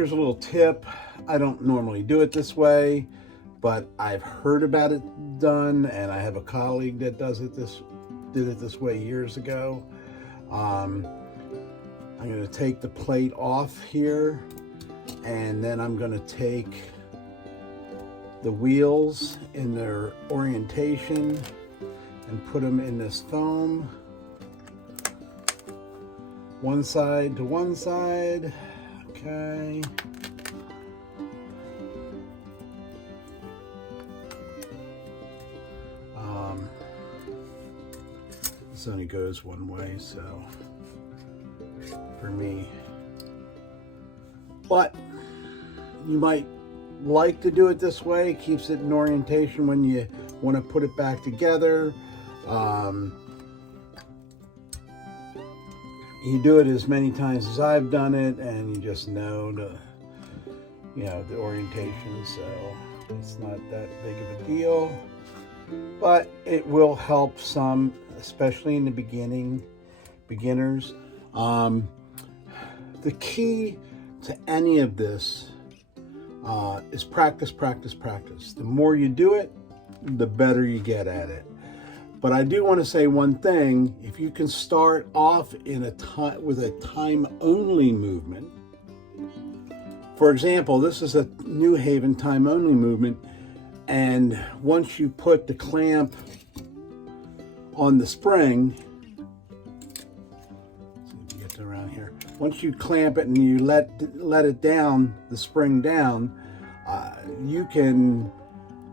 here's a little tip. I don't normally do it this way, but I've heard about it done, and I have a colleague that did it this way years ago. I'm going to take the plate off here, and then I'm going to take the wheels in their orientation and put them in this foam. One side to one side. Okay. This only goes one way, so for me. But you might like to do it this way. It keeps it in orientation when you want to put it back together. You do it as many times as I've done it, and you just know the orientation, so it's not that big of a deal. But it will help some, especially in the beginners. The key to any of this is practice, practice, practice. The more you do it, the better you get at it. But I do want to say one thing. If you can start off with a time-only movement. For example, this is a New Haven time-only movement, and once you put the clamp on the spring, see if you get to around here. Once you clamp it and you let it down, the spring down, you can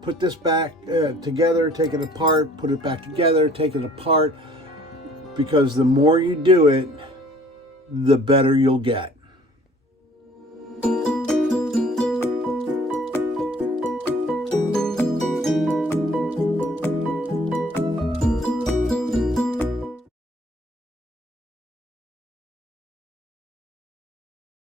put this back together, take it apart, put it back together, take it apart, because the more you do it, the better you'll get.